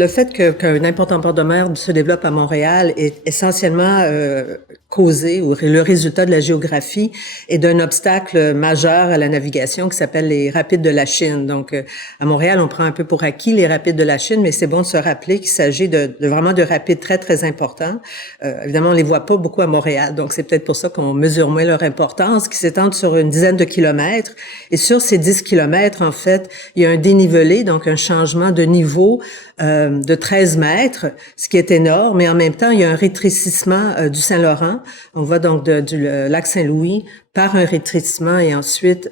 Le fait qu'un important port de mer se développe à Montréal est essentiellement causé, ou le résultat de la géographie et d'un obstacle majeur à la navigation qui s'appelle les rapides de la Chine. Donc, à Montréal, on prend un peu pour acquis les rapides de la Chine, mais c'est bon de se rappeler qu'il s'agit de vraiment de rapides très, très importants. Évidemment, on les voit pas beaucoup à Montréal, donc c'est peut-être pour ça qu'on mesure moins leur importance, qui s'étendent sur une dizaine de kilomètres. Et sur ces 10 kilomètres, en fait, il y a un dénivelé, donc un changement de niveau de 13 mètres, ce qui est énorme, mais en même temps, il y a un rétrécissement du Saint-Laurent. On va donc du lac Saint-Louis par un rétrécissement et ensuite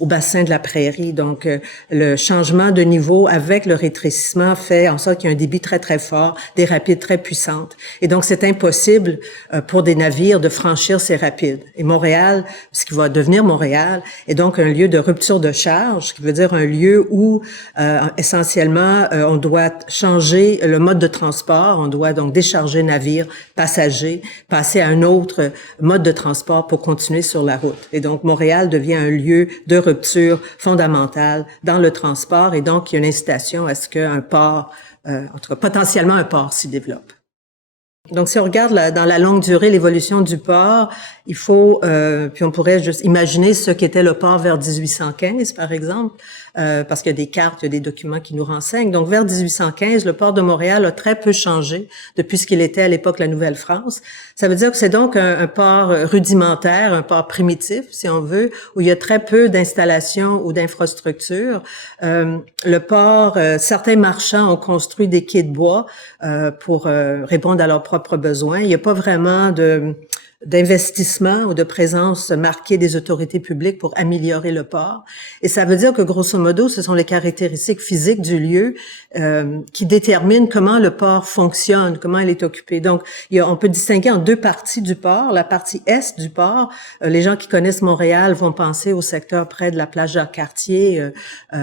au bassin de la Prairie. Donc, le changement de niveau avec le rétrécissement fait en sorte qu'il y a un débit très, très fort, des rapides très puissantes. Et donc, c'est impossible pour des navires de franchir ces rapides. Et Montréal, ce qui va devenir Montréal, est donc un lieu de rupture de charge, ce qui veut dire un lieu où, essentiellement, on doit changer le mode de transport. On doit donc décharger navires, passagers, passer à un autre mode de transport pour continuer sur la route. Et donc, Montréal devient un lieu de rupture fondamentale dans le transport et donc il y a une incitation à ce qu'un port, en tout cas potentiellement un port s'y développe. Donc, si on regarde dans la longue durée l'évolution du port, il faut, puis on pourrait juste imaginer ce qu'était le port vers 1815, par exemple, parce qu'il y a des cartes, il y a des documents qui nous renseignent. Donc, vers 1815, le port de Montréal a très peu changé depuis ce qu'il était à l'époque la Nouvelle-France. Ça veut dire que c'est donc un port rudimentaire, un port primitif, si on veut, où il y a très peu d'installations ou d'infrastructures. Le port, certains marchands ont construit des quais de bois pour répondre à leurs propres besoins. Il n'y a pas vraiment d'investissement ou de présence marquée des autorités publiques pour améliorer le port. Et ça veut dire que, grosso modo, ce sont les caractéristiques physiques du lieu qui déterminent comment le port fonctionne, comment il est occupé. Donc, on peut distinguer en deux parties du port. La partie est du port, les gens qui connaissent Montréal vont penser au secteur près de la plage Jacques-Cartier,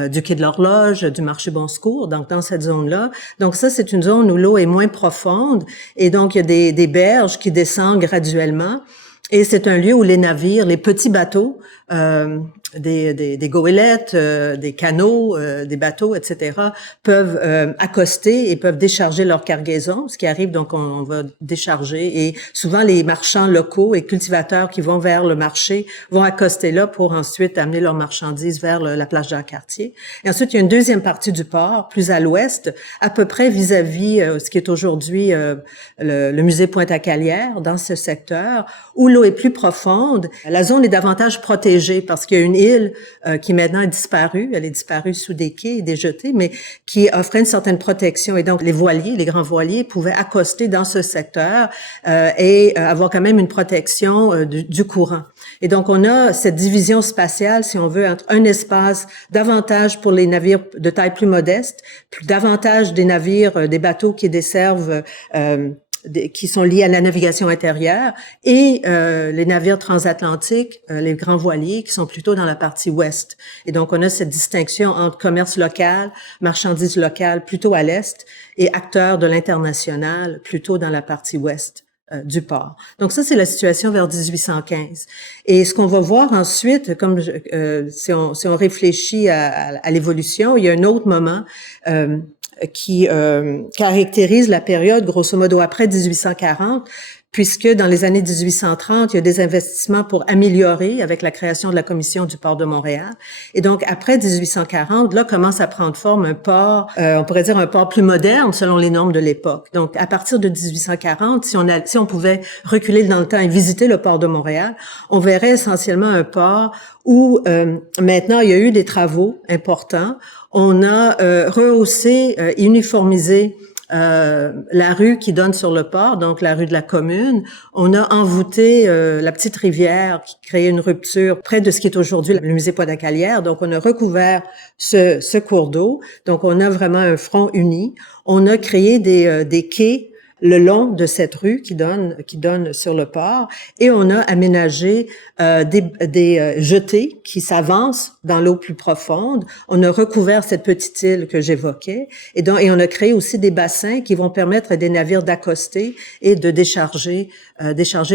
du quai de l'Horloge, du marché Bon Secours, donc dans cette zone-là. Donc ça, c'est une zone où l'eau est moins profonde et donc il y a des berges qui descendent graduellement. Et c'est un lieu où les navires, les petits bateaux, des goélettes, des canots, des bateaux, etc., peuvent accoster et peuvent décharger leur cargaison. Ce qui arrive, donc, on va décharger. Et souvent, les marchands locaux et cultivateurs qui vont vers le marché vont accoster là pour ensuite amener leurs marchandises vers la plage Jacques-Cartier. Et ensuite, il y a une deuxième partie du port, plus à l'ouest, à peu près vis-à-vis ce qui est aujourd'hui le musée Pointe-à-Calière, dans ce secteur, où l'eau est plus profonde. La zone est davantage protégée parce qu'il y a une île qui maintenant est disparue. Elle est disparue sous des quais et des jetées, mais qui offrait une certaine protection. Et donc, les voiliers, les grands voiliers pouvaient accoster dans ce secteur et avoir quand même une protection du courant. Et donc, on a cette division spatiale, si on veut, entre un espace davantage pour les navires de taille plus modeste, davantage des navires, des bateaux qui desservent qui sont liés à la navigation intérieure et les navires transatlantiques, les grands voiliers qui sont plutôt dans la partie ouest. Et donc, on a cette distinction entre commerce local, marchandises locales plutôt à l'est et acteurs de l'international plutôt dans la partie ouest du port. Donc ça, c'est la situation vers 1815. Et ce qu'on va voir ensuite, comme si on réfléchit à l'évolution, il y a un autre moment qui caractérise la période, grosso modo, après 1840, puisque dans les années 1830, il y a des investissements pour améliorer avec la création de la Commission du port de Montréal. Et donc, après 1840, là, commence à prendre forme un port, on pourrait dire un port plus moderne selon les normes de l'époque. Donc, à partir de 1840, si on pouvait reculer dans le temps et visiter le port de Montréal, on verrait essentiellement un port où maintenant, il y a eu des travaux importants. On a rehaussé, uniformisé la rue qui donne sur le port, donc la rue de la Commune. On a envoûté la petite rivière qui créait une rupture près de ce qui est aujourd'hui le musée Pointe-à-Calière. Donc, on a recouvert ce cours d'eau. Donc, on a vraiment un front uni. On a créé des quais le long de cette rue qui donne sur le port, et on a aménagé des jetées qui s'avancent dans l'eau plus profonde. On a recouvert cette petite île que j'évoquais, et on a créé aussi des bassins qui vont permettre à des navires d'accoster et de décharger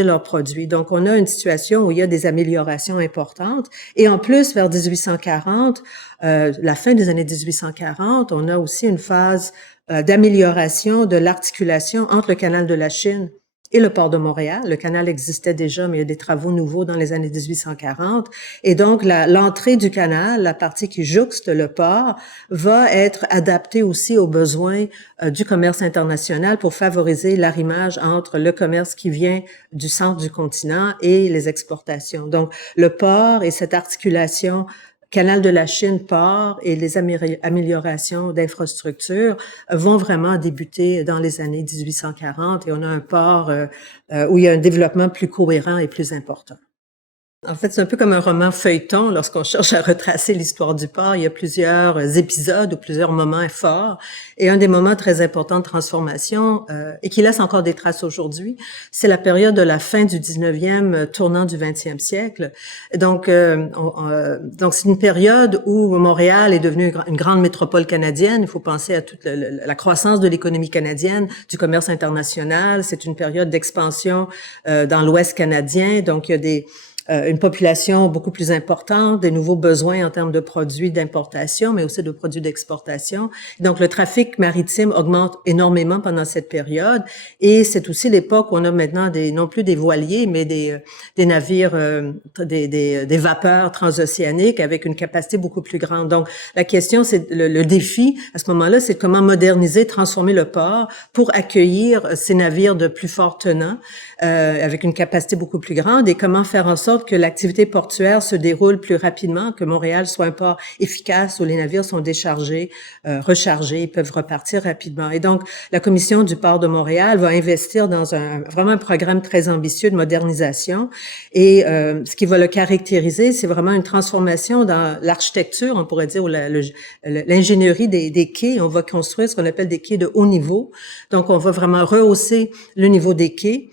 leurs produits. Donc, on a une situation où il y a des améliorations importantes, et en plus, vers 1840, la fin des années 1840, on a aussi une phase d'amélioration de l'articulation entre le canal de la Chine et le port de Montréal. Le canal existait déjà, mais il y a des travaux nouveaux dans les années 1840. Et donc, l'entrée du canal, la partie qui jouxte le port, va être adaptée aussi aux besoins du commerce international pour favoriser l'arrimage entre le commerce qui vient du centre du continent et les exportations. Donc, le port et cette articulation Canal de la Chine, port et les améliorations d'infrastructures vont vraiment débuter dans les années 1840 et on a un port où il y a un développement plus cohérent et plus important. En fait, c'est un peu comme un roman feuilleton. Lorsqu'on cherche à retracer l'histoire du port, il y a plusieurs épisodes ou plusieurs moments forts. Et un des moments très importants de transformation, et qui laisse encore des traces aujourd'hui, c'est la période de la fin du 19e, tournant du 20e siècle. Donc c'est une période où Montréal est devenue une grande métropole canadienne. Il faut penser à toute la croissance de l'économie canadienne, du commerce international. C'est une période d'expansion dans l'Ouest canadien. Donc, il y a une population beaucoup plus importante, des nouveaux besoins en termes de produits d'importation, mais aussi de produits d'exportation. Donc, le trafic maritime augmente énormément pendant cette période et c'est aussi l'époque où on a maintenant non plus des voiliers, mais des navires, des vapeurs transocéaniques avec une capacité beaucoup plus grande. Donc, la question, c'est le défi à ce moment-là, c'est comment moderniser, transformer le port pour accueillir ces navires de plus fort tenant avec une capacité beaucoup plus grande et comment faire en sorte que l'activité portuaire se déroule plus rapidement, que Montréal soit un port efficace où les navires sont déchargés, rechargés, peuvent repartir rapidement. Et donc, la Commission du port de Montréal va investir dans vraiment un programme très ambitieux de modernisation. Et ce qui va le caractériser, c'est vraiment une transformation dans l'architecture, on pourrait dire, ou l'ingénierie des quais. On va construire ce qu'on appelle des quais de haut niveau. Donc, on va vraiment rehausser le niveau des quais.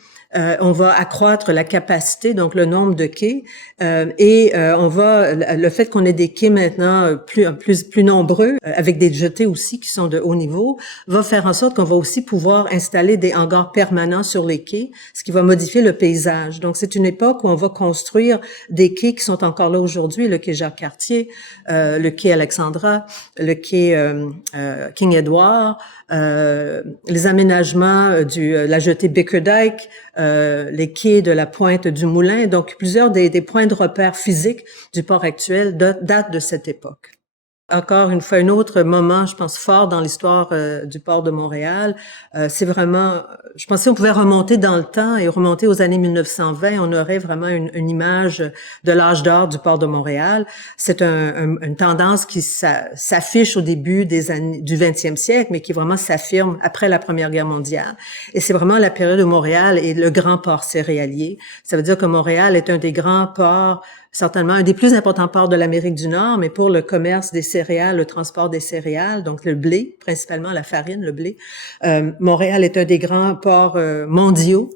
On va accroître la capacité, donc le nombre de quais, et le fait qu'on ait des quais maintenant plus nombreux, avec des jetées aussi qui sont de haut niveau, va faire en sorte qu'on va aussi pouvoir installer des hangars permanents sur les quais, ce qui va modifier le paysage. Donc c'est une époque où on va construire des quais qui sont encore là aujourd'hui, le quai Jacques-Cartier, le quai Alexandra, le quai King Edward, les aménagements la jetée Bickerdike, les quais de la pointe du Moulin. Donc, plusieurs des points de repère physiques du port actuel datent de cette époque. Encore une fois, un autre moment, je pense, fort dans l'histoire du port de Montréal, c'est vraiment, je pensais qu'on pouvait remonter dans le temps et remonter aux années 1920, on aurait vraiment une image de l'âge d'or du port de Montréal. C'est une tendance qui s'affiche au début des années du 20e siècle, mais qui vraiment s'affirme après la Première Guerre mondiale. Et c'est vraiment la période où Montréal est le grand port céréalier. Ça veut dire que Montréal est un des grands ports, certainement un des plus importants ports de l'Amérique du Nord, mais pour le commerce des céréales, le transport des céréales, donc le blé, principalement la farine, le blé. Montréal est un des grands ports mondiaux.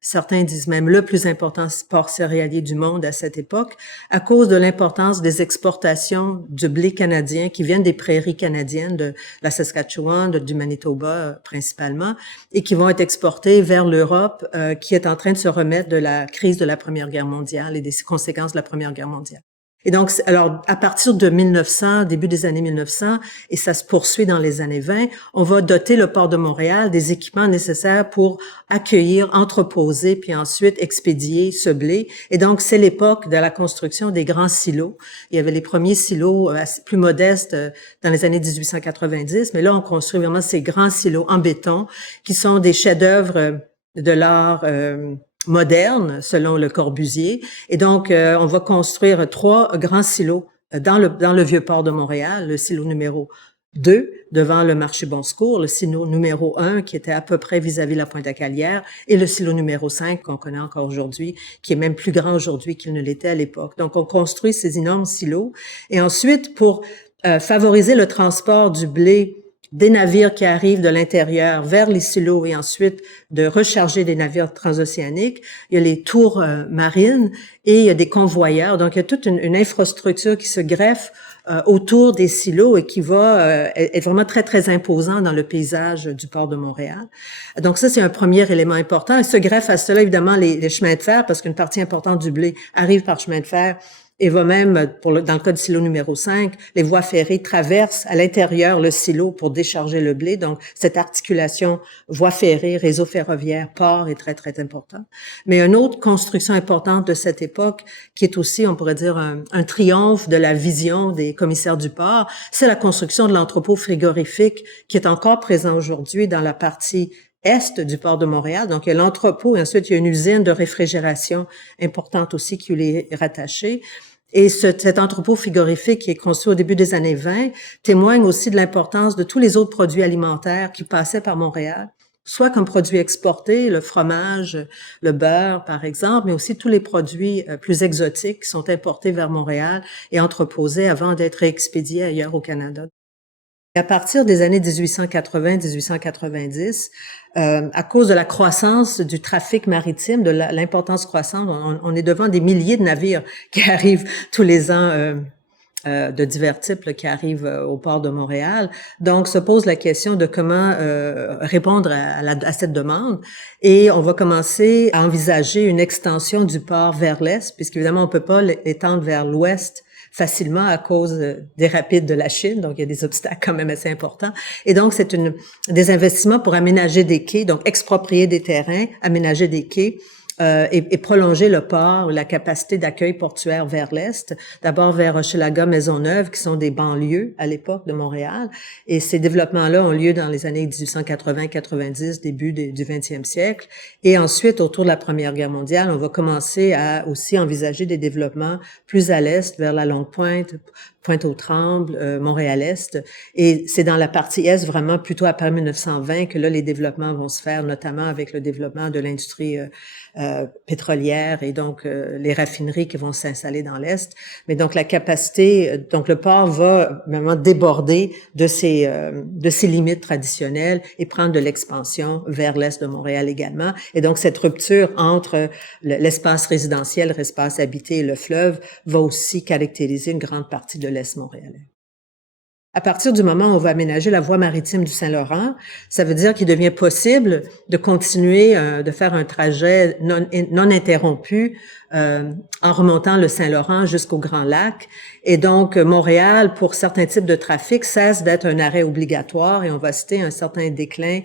Certains disent même le plus important port céréalier du monde à cette époque, à cause de l'importance des exportations du blé canadien qui viennent des prairies canadiennes, de la Saskatchewan, du Manitoba principalement, et qui vont être exportés vers l'Europe, qui est en train de se remettre de la crise de la Première Guerre mondiale et des conséquences de la Première Guerre mondiale. Et donc, alors, à partir de 1900, début des années 1900, et ça se poursuit dans les années 20, on va doter le port de Montréal des équipements nécessaires pour accueillir, entreposer, puis ensuite expédier ce blé. Et donc, c'est l'époque de la construction des grands silos. Il y avait les premiers silos plus modestes dans les années 1890, mais là, on construit vraiment ces grands silos en béton qui sont des chefs-d'œuvre de l'art moderne, selon Le Corbusier. Et donc, on va construire 3 grands silos dans le vieux port de Montréal, le silo numéro 2 devant le marché Bon Secours, le silo numéro 1 qui était à peu près vis-à-vis la Pointe-à-Calière et le silo numéro 5 qu'on connaît encore aujourd'hui, qui est même plus grand aujourd'hui qu'il ne l'était à l'époque. Donc, on construit ces énormes silos. Et ensuite, pour favoriser le transport du blé des navires qui arrivent de l'intérieur vers les silos et ensuite de recharger des navires transocéaniques. Il y a les tours marines et il y a des convoyeurs. Donc, il y a toute une infrastructure qui se greffe autour des silos et qui va être vraiment très, très imposant dans le paysage du port de Montréal. Donc, ça, c'est un premier élément important. Il se greffe à cela, évidemment, les chemins de fer, parce qu'une partie importante du blé arrive par chemin de fer et va même, dans le cas du silo numéro 5, les voies ferrées traversent à l'intérieur le silo pour décharger le blé. Donc, cette articulation voie ferrée, réseau ferroviaire, port est très, très important. Mais une autre construction importante de cette époque, qui est aussi, on pourrait dire, un triomphe de la vision des commissaires du port, c'est la construction de l'entrepôt frigorifique qui est encore présent aujourd'hui dans la partie est du port de Montréal. Donc, il y a l'entrepôt et ensuite, il y a une usine de réfrigération importante aussi qui lui est rattachée. Et cet entrepôt frigorifique qui est construit au début des années 20 témoigne aussi de l'importance de tous les autres produits alimentaires qui passaient par Montréal, soit comme produits exportés, le fromage, le beurre, par exemple, mais aussi tous les produits plus exotiques qui sont importés vers Montréal et entreposés avant d'être expédiés ailleurs au Canada. À partir des années 1880-1890, à cause de la croissance du trafic maritime, de l'importance croissante, on est devant des milliers de navires qui arrivent tous les ans de divers types là, qui arrivent au port de Montréal. Donc, se pose la question de comment répondre à cette demande. Et on va commencer à envisager une extension du port vers l'est, puisqu'évidemment, on peut pas l'étendre vers l'ouest facilement à cause des rapides de la Chine. Donc, il y a des obstacles quand même assez importants. Et donc, c'est des investissements pour aménager des quais, donc exproprier des terrains, aménager des quais, et prolonger le port, la capacité d'accueil portuaire vers l'est, d'abord vers Hochelaga, Maisonneuve, qui sont des banlieues à l'époque de Montréal. Et ces développements-là ont lieu dans les années 1880-90, début du 20e siècle. Et ensuite, autour de la Première Guerre mondiale, on va commencer à aussi envisager des développements plus à l'est, vers la Longue-Pointe, Pointe-aux-Trembles, Montréal-Est. Et c'est dans la partie Est, vraiment plutôt après 1920, que là, les développements vont se faire, notamment avec le développement de l'industrie pétrolière et donc les raffineries qui vont s'installer dans l'Est. Mais donc, la capacité, donc le port va vraiment déborder de ses limites traditionnelles et prendre de l'expansion vers l'Est de Montréal également. Et donc, cette rupture entre l'espace résidentiel, l'espace habité et le fleuve va aussi caractériser une grande partie de l'Est montréalais. À partir du moment où on va aménager la voie maritime du Saint-Laurent, ça veut dire qu'il devient possible de continuer de faire un trajet non interrompu en remontant le Saint-Laurent jusqu'au Grand Lac. Et donc, Montréal, pour certains types de trafic, cesse d'être un arrêt obligatoire et on va citer un certain déclin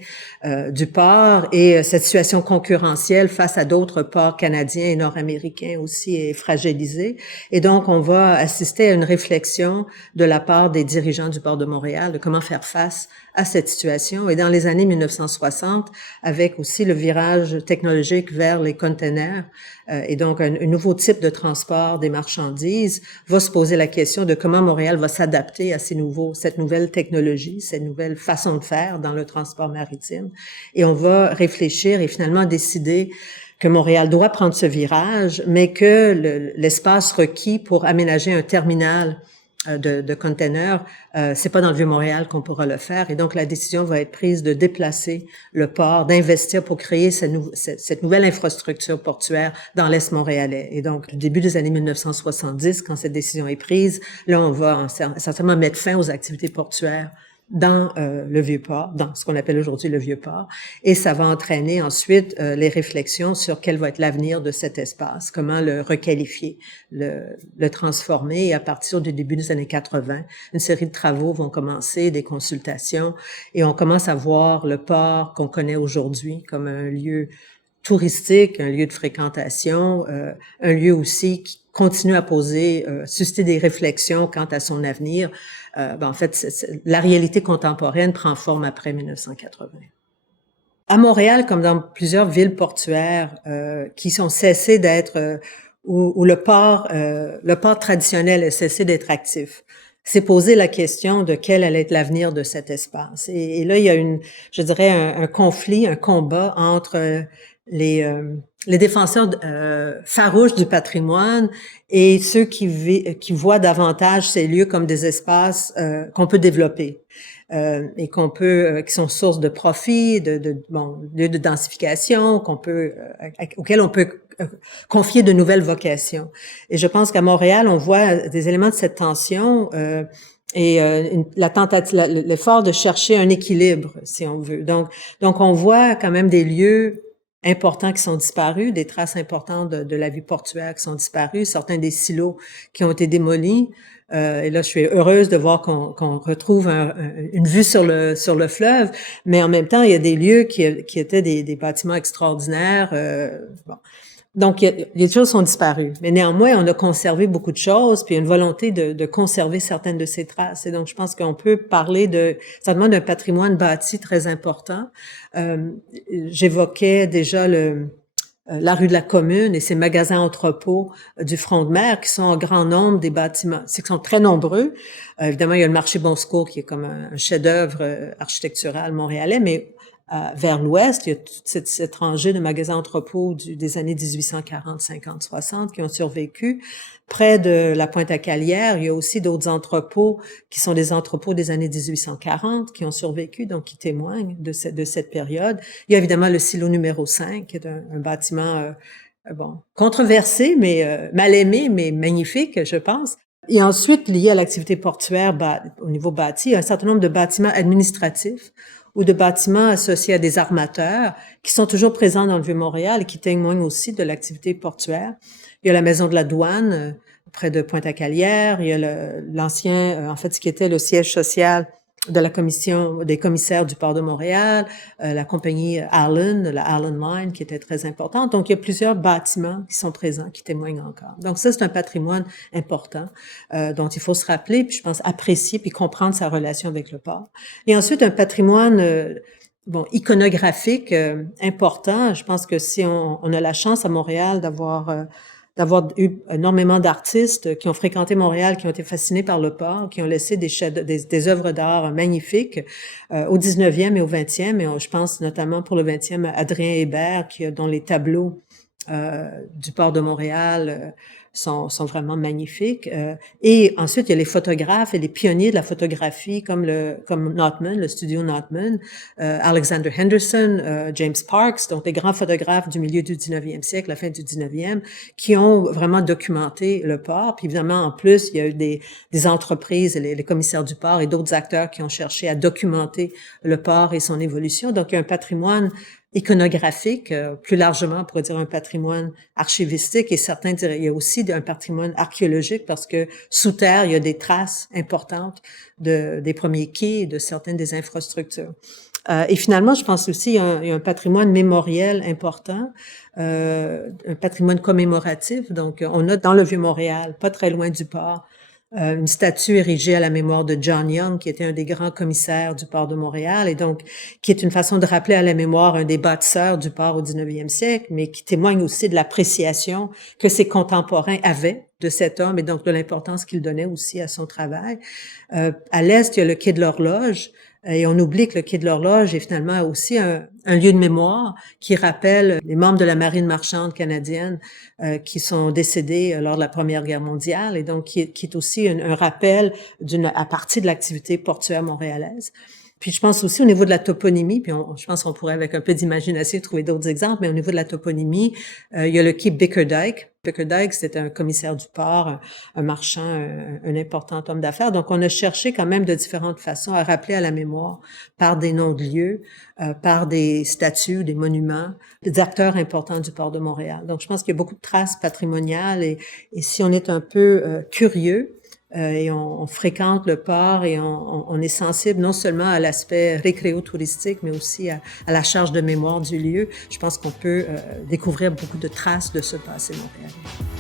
du port et cette situation concurrentielle face à d'autres ports canadiens et nord-américains aussi est fragilisée. Et donc, on va assister à une réflexion de la part des dirigeants du port de Montréal de comment faire face à cette situation. Et dans les années 1960, avec aussi le virage technologique vers les containers, et donc un nouveau type de transport des marchandises, va se poser la question de comment Montréal va s'adapter à cette nouvelle technologie, cette nouvelle façon de faire dans le transport maritime. Et on va réfléchir et finalement décider que Montréal doit prendre ce virage, mais que l'espace requis pour aménager un terminal de containers, c'est pas dans le Vieux-Montréal qu'on pourra le faire. Et donc, la décision va être prise de déplacer le port, d'investir pour créer cette nouvelle infrastructure portuaire dans l'Est montréalais. Et donc, au début des années 1970, quand cette décision est prise, là, on va certainement mettre fin aux activités portuaires dans le Vieux-Port, dans ce qu'on appelle aujourd'hui le Vieux-Port, et ça va entraîner ensuite les réflexions sur quel va être l'avenir de cet espace, comment le requalifier, le transformer, et à partir du début des années 80, une série de travaux vont commencer, des consultations, et on commence à voir le port qu'on connaît aujourd'hui comme un lieu touristique, un lieu de fréquentation, un lieu aussi qui continue à susciter des réflexions quant à son avenir. En fait, la réalité contemporaine prend forme après 1980. À Montréal, comme dans plusieurs villes portuaires qui ont cessé d'être, où le port traditionnel a cessé d'être actif, s'est posé la question de quel allait être l'avenir de cet espace. Et là, il y a je dirais, un conflit, un combat entre les défenseurs farouches du patrimoine et ceux qui voient davantage ces lieux comme des espaces qu'on peut développer et qui sont source de profit, lieux de densification, auxquels on peut confier de nouvelles vocations. Et je pense qu'à Montréal, on voit des éléments de cette tension et l'effort de chercher un équilibre, si on veut. Donc on voit quand même des lieux importants qui sont disparus, des traces importantes de la vie portuaire qui sont disparues, certains des silos qui ont été démolis. Et là, je suis heureuse de voir qu'on retrouve une vue sur le fleuve, mais en même temps, il y a des lieux qui étaient des bâtiments extraordinaires. Bon. Donc, les choses sont disparues. Mais néanmoins, on a conservé beaucoup de choses, puis il y a une volonté de conserver certaines de ces traces. Et donc, je pense qu'on peut parler certainement d'un patrimoine bâti très important. J'évoquais déjà la rue de la Commune et ces magasins entrepôts du front de mer qui sont en grand nombre des bâtiments, qui sont très nombreux. Évidemment, il y a le marché Bon Secours qui est comme un chef-d'œuvre architectural montréalais, mais vers l'ouest, il y a toute cette rangée de magasins entrepôts des années 1840, 50, 60 qui ont survécu. Près de la Pointe-à-Calière, il y a aussi d'autres entrepôts qui sont des entrepôts des années 1840 qui ont survécu, donc qui témoignent de cette période. Il y a évidemment le silo numéro 5, qui est un bâtiment controversé, mais mal aimé, mais magnifique, je pense. Et ensuite, lié à l'activité portuaire au niveau bâti, il y a un certain nombre de bâtiments administratifs ou de bâtiments associés à des armateurs qui sont toujours présents dans le Vieux-Montréal et qui témoignent aussi de l'activité portuaire. Il y a la maison de la douane près de Pointe-à-Calière, il y a l'ancien, en fait, ce qui était le siège social de la commission des commissaires du port de Montréal, la compagnie Allen, la Allen Line, qui était très importante. Donc, il y a plusieurs bâtiments qui sont présents, qui témoignent encore. Donc, ça, c'est un patrimoine important dont il faut se rappeler, puis je pense apprécier, puis comprendre sa relation avec le port. Et ensuite, un patrimoine iconographique important. Je pense que si on a la chance à Montréal d'avoir eu énormément d'artistes qui ont fréquenté Montréal, qui ont été fascinés par le port, qui ont laissé des œuvres d'art magnifiques au 19e et au 20e. Et je pense notamment pour le 20e à Adrien Hébert, dont les tableaux du port de Montréal sont vraiment magnifiques. Et ensuite, il y a les photographes et les pionniers de la photographie comme Notman, le studio Notman, Alexander Henderson, James Parks, donc des grands photographes du milieu du 19e siècle, la fin du 19e, qui ont vraiment documenté le port. Puis évidemment, en plus, il y a eu des entreprises, les commissaires du port et d'autres acteurs qui ont cherché à documenter le port et son évolution. Donc, il y a un patrimoine iconographique, plus largement, on pourrait dire un patrimoine archivistique, et certains diraient il y a aussi un patrimoine archéologique parce que sous terre, il y a des traces importantes des premiers quais et de certaines des infrastructures. Et finalement, je pense aussi il y a un patrimoine mémoriel important, un patrimoine commémoratif. Donc, on a dans le Vieux-Montréal, pas très loin du port, une statue érigée à la mémoire de John Young, qui était un des grands commissaires du port de Montréal, et donc qui est une façon de rappeler à la mémoire un des bâtisseurs du port au 19e siècle, mais qui témoigne aussi de l'appréciation que ses contemporains avaient de cet homme et donc de l'importance qu'il donnait aussi à son travail. À l'est, il y a le quai de l'Horloge, et on oublie que le quai de l'Horloge est finalement aussi un lieu de mémoire qui rappelle les membres de la marine marchande canadienne qui sont décédés lors de la Première Guerre mondiale, et donc qui est aussi un rappel à partir de l'activité portuaire montréalaise. Puis je pense aussi au niveau de la toponymie, puis je pense qu'on pourrait avec un peu d'imagination trouver d'autres exemples, mais au niveau de la toponymie, il y a le quai Bickerdike. Bickerdike, c'était un commissaire du port, un marchand, un important homme d'affaires. Donc on a cherché quand même de différentes façons à rappeler à la mémoire par des noms de lieux, par des statues, des monuments, des acteurs importants du port de Montréal. Donc je pense qu'il y a beaucoup de traces patrimoniales et si on est un peu curieux, et on fréquente le port et on est sensible non seulement à l'aspect récréo-touristique, mais aussi à la charge de mémoire du lieu. Je pense qu'on peut découvrir beaucoup de traces de ce passé montréalais.